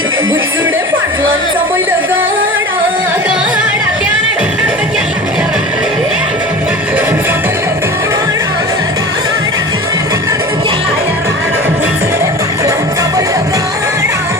गुचुडे पाटलांचा बैल